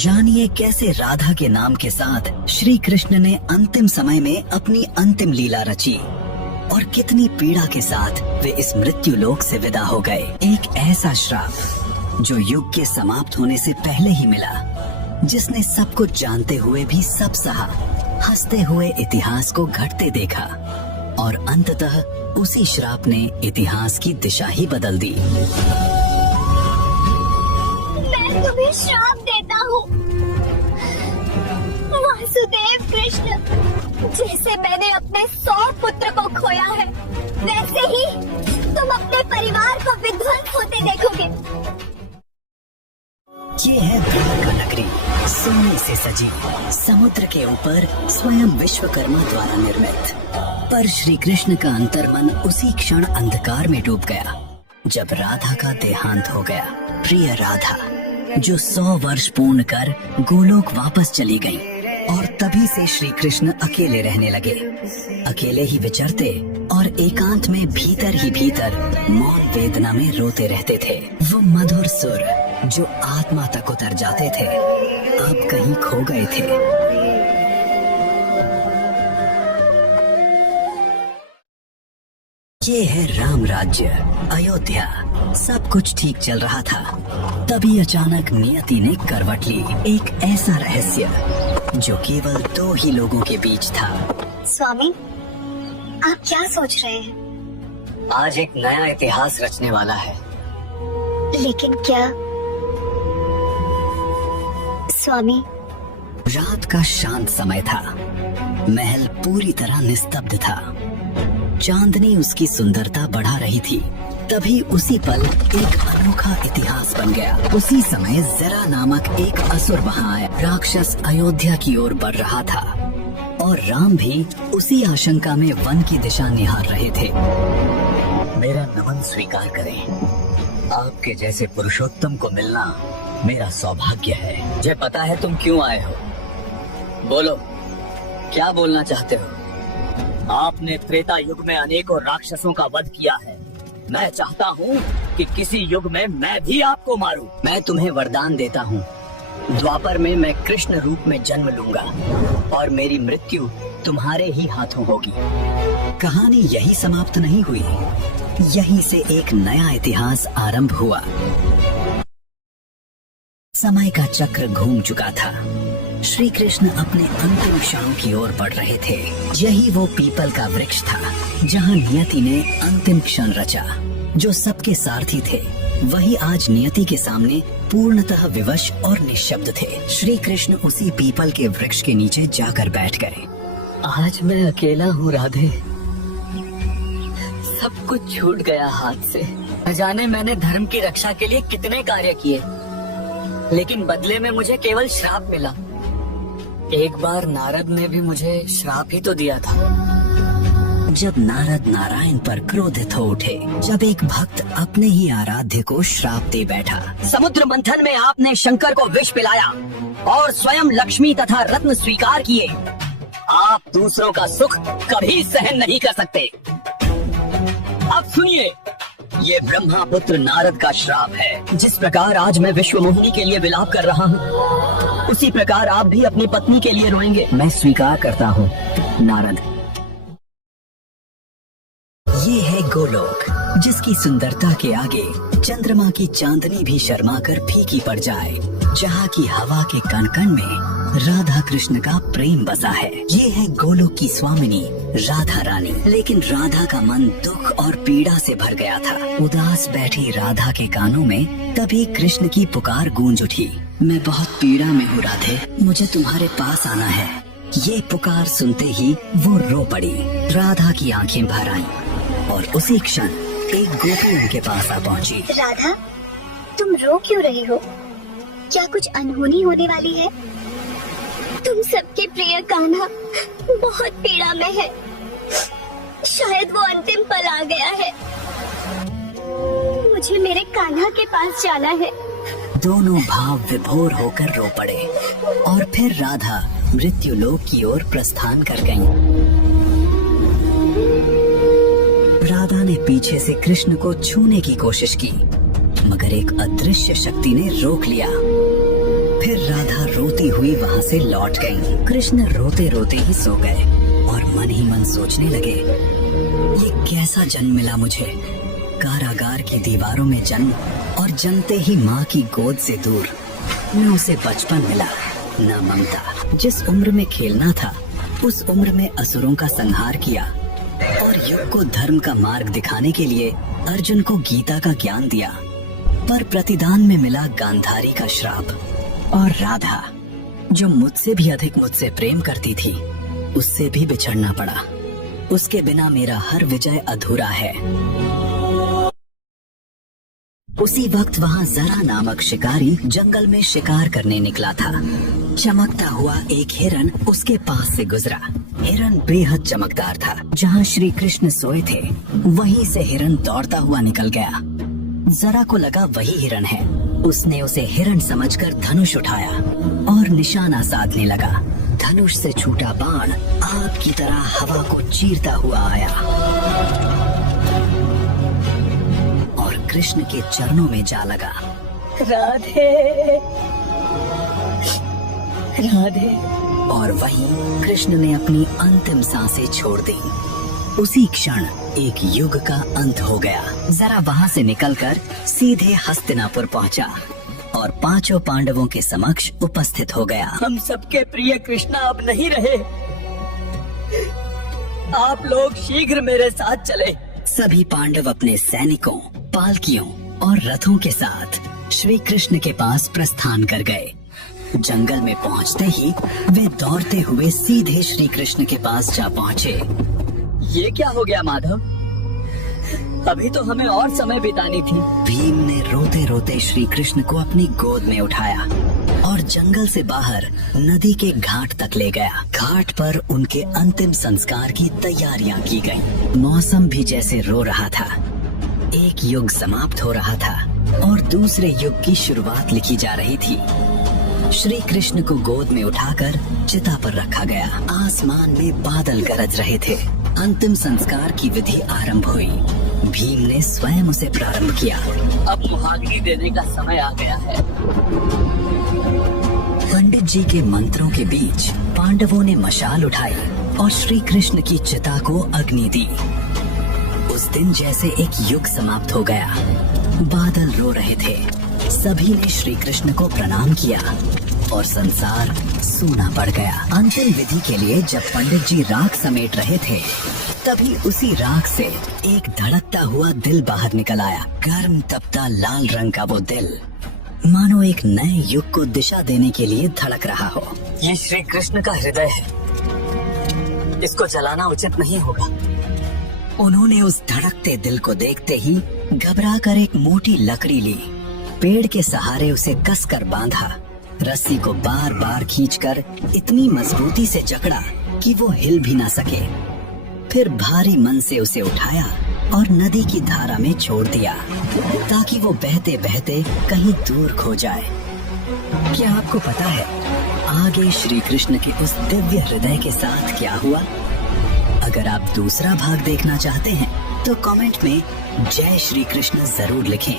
जानिए कैसे राधा के नाम के साथ श्री कृष्ण ने अंतिम समय में अपनी अंतिम लीला रची और कितनी पीड़ा के साथ वे इस मृत्यु लोक से विदा हो गए। एक ऐसा श्राप जो युग के समाप्त होने से पहले ही मिला, जिसने सब कुछ जानते हुए भी सब सहा, हंसते हुए इतिहास को घटते देखा और अंततः उसी श्राप ने इतिहास की दिशा ही बदल दी। मैं तुम्हें श्राप देता हूँ वासुदेव कृष्ण, जैसे मैंने अपने 100 पुत्र को खोया है, वैसे ही तुम अपने परिवार को विध्वंस होते देखोगे। ये है द्वारका नगरी, सोने से सजी, समुद्र के ऊपर स्वयं विश्वकर्मा द्वारा निर्मित। पर श्री कृष्ण का अंतर्मन उसी क्षण अंधकार में डूब गया जब राधा का देहांत हो गया। प्रिय राधा, जो 100 वर्ष पूर्ण कर गोलोक वापस चली गईं, और तभी से श्री कृष्ण अकेले रहने लगे, अकेले ही विचरते और एकांत में भीतर ही भीतर मौन वेदना में रोते रहते थे। वो मधुर सुर जो आत्मा तक उतर जाते थे, अब कहीं खो गए थे। ये है राम राज्य, अयोध्या। सब कुछ ठीक चल रहा था, तभी अचानक नियति ने करवट ली। एक ऐसा रहस्य जो केवल 2 ही लोगों के बीच था। स्वामी, आप क्या सोच रहे हैं? आज एक नया इतिहास रचने वाला है। लेकिन क्या? स्वामी, रात का शांत समय था, महल पूरी तरह निस्तब्ध था, चांदनी उसकी सुंदरता बढ़ा रही थी। तभी उसी पल एक अनोखा इतिहास बन गया। उसी समय जरा नामक एक असुर वहां आया। राक्षस अयोध्या की ओर बढ़ रहा था और राम भी उसी आशंका में वन की दिशा निहार रहे थे। मेरा नमन स्वीकार करें, आपके जैसे पुरुषोत्तम को मिलना मेरा सौभाग्य है। मुझे पता है तुम क्यों आए हो, बोलो क्या बोलना चाहते हो? आपने त्रेता युग में अनेकों राक्षसों का वध किया है। मैं चाहता हूँ कि किसी युग में मैं भी आपको मारूं। मैं तुम्हें वरदान देता हूँ, द्वापर में मैं कृष्ण रूप में जन्म लूंगा और मेरी मृत्यु तुम्हारे ही हाथों होगी। कहानी यही समाप्त नहीं हुई, यहीं से एक नया इतिहास आरंभ हुआ। समय का चक्र घूम चुका था, श्री कृष्ण अपने अंतिम क्षणों की ओर बढ़ रहे थे। यही वो पीपल का वृक्ष था जहां नियति ने अंतिम क्षण रचा। जो सबके सारथी थे, वही आज नियति के सामने पूर्णतः विवश और निशब्द थे। श्री कृष्ण उसी पीपल के वृक्ष के नीचे जाकर बैठ गए। आज मैं अकेला हूँ राधे, सब कुछ छूट गया हाथ से। न जाने मैंने धर्म की रक्षा के लिए कितने कार्य किए, लेकिन बदले में मुझे केवल श्राप मिला। एक बार नारद ने भी मुझे श्राप ही तो दिया था। जब नारद नारायण पर क्रोधित हो उठे, जब एक भक्त अपने ही आराध्य को श्राप दे बैठा। समुद्र मंथन में आपने शंकर को विष पिलाया और स्वयं लक्ष्मी तथा रत्न स्वीकार किए। आप दूसरों का सुख कभी सहन नहीं कर सकते। अब सुनिए, ये ब्रह्मा पुत्र नारद का श्राप है। जिस प्रकार आज मैं विश्व मोहिनी के लिए विलाप कर रहा हूँ, उसी प्रकार आप भी अपनी पत्नी के लिए रोएंगे। मैं स्वीकार करता हूँ नारद। ये है गोलोक, जिसकी सुंदरता के आगे चंद्रमा की चांदनी भी शर्मा कर फीकी पड़ जाए, जहाँ की हवा के कण कण में राधा कृष्ण का प्रेम बसा है। ये है गोलोक की स्वामिनी राधा रानी। लेकिन राधा का मन दुख और पीड़ा से भर गया था। उदास बैठी राधा के कानों में तभी कृष्ण की पुकार गूंज उठी। मैं बहुत पीड़ा में हूँ राधे, मुझे तुम्हारे पास आना है। ये पुकार सुनते ही वो रो पड़ी। राधा की आंखें भर आईं और उसी क्षण एक गोपी उनके पास आ पहुँची। राधा, तुम रो क्यों रही हो? क्या कुछ अनहोनी होने वाली है? तुम सबके प्रिय कान्हा बहुत पीड़ा में है। शायद वो अंतिम पल आ गया है। मुझे मेरे कान्हा के पास जाना है। दोनों भाव विभोर होकर रो पड़े और फिर राधा मृत्यु लोक की ओर प्रस्थान कर गईं। राधा ने पीछे से कृष्ण को छूने की कोशिश की, मगर एक अदृश्य शक्ति ने रोक लिया। फिर राधा रोती हुई वहाँ से लौट गईं। कृष्ण रोते रोते ही सो गए और मन ही मन सोचने लगे, ये कैसा जन्म मिला मुझे। कारागार की दीवारों में जन्म और जन्मते ही माँ की गोद से दूर। न उसे बचपन मिला, न ममता। जिस उम्र में खेलना था उस उम्र में असुरों का संहार किया और युग को धर्म का मार्ग दिखाने के लिए अर्जुन को गीता का ज्ञान दिया, पर प्रतिदान में मिला गांधारी का श्राप। और राधा, जो मुझसे भी अधिक मुझसे प्रेम करती थी, उससे भी बिछड़ना पड़ा। उसके बिना मेरा हर विजय अधूरा है। उसी वक्त वहाँ जरा नामक शिकारी जंगल में शिकार करने निकला था। चमकता हुआ एक हिरन उसके पास से गुजरा। हिरन बेहद चमकदार था। जहाँ श्री कृष्ण सोए थे वहीं से हिरन दौड़ता हुआ निकल गया। जरा को लगा वही हिरन है। उसने उसे हिरन समझकर धनुष उठाया और निशाना साधने लगा। धनुष से छूटा बाण आग की तरह हवा को चीरता हुआ आया और कृष्ण के चरणों में जा लगा। राधे राधे। और वहीं कृष्ण ने अपनी अंतिम सांसें छोड़ दी। उसी क्षण एक युग का अंत हो गया। जरा वहाँ से निकलकर सीधे हस्तिनापुर पहुँचा और पांचों पांडवों के समक्ष उपस्थित हो गया। हम सबके प्रिय कृष्णा अब नहीं रहे। आप लोग शीघ्र मेरे साथ चले। सभी पांडव अपने सैनिकों, पालकियों और रथों के साथ श्री कृष्ण के पास प्रस्थान कर गए। जंगल में पहुंचते ही वे दौड़ते हुए सीधे श्री कृष्ण के पास जा पहुंचे। ये क्या हो गया माधव? अभी तो हमें और समय बितानी थी। भीम ने रोते रोते श्री कृष्ण को अपनी गोद में उठाया और जंगल से बाहर नदी के घाट तक ले गया। घाट पर उनके अंतिम संस्कार की तैयारियां की गईं। मौसम भी जैसे रो रहा था। एक युग समाप्त हो रहा था और दूसरे युग की शुरुआत लिखी जा रही थी। श्री कृष्ण को गोद में उठाकर चिता पर रखा गया। आसमान में बादल गरज रहे थे। अंतिम संस्कार की विधि आरंभ हुई। भीम ने स्वयं उसे प्रारंभ किया। अब मुहाग्नि देने का समय आ गया है। पंडित जी के मंत्रों के बीच पांडवों ने मशाल उठाई और श्री कृष्ण की चिता को अग्नि दी। उस दिन जैसे एक युग समाप्त हो गया। बादल रो रहे थे। सभी ने श्री कृष्ण को प्रणाम किया और संसार सूना पड़ गया। अंतिम विधि के लिए जब पंडित जी राख समेट रहे थे, तभी उसी राख से एक धड़कता हुआ दिल बाहर निकल आया। गर्म तपता लाल रंग का वो दिल मानो एक नए युग को दिशा देने के लिए धड़क रहा हो। ये श्री कृष्ण का हृदय है। इसको जलाना उचित नहीं होगा। उन्होंने उस धड़कते दिल को देखते ही घबराकर एक मोटी लकड़ी ली। पेड़ के सहारे उसे कसकर बांधा। रस्सी को बार बार खींचकर इतनी मजबूती से जकड़ा कि वो हिल भी ना सके। फिर भारी मन से उसे उठाया और नदी की धारा में छोड़ दिया ताकि वो बहते बहते कहीं दूर खो जाए। क्या आपको पता है आगे श्री कृष्ण के उस दिव्य हृदय के साथ क्या हुआ? अगर आप दूसरा भाग देखना चाहते हैं तो कमेंट में जय श्री कृष्ण जरूर लिखें।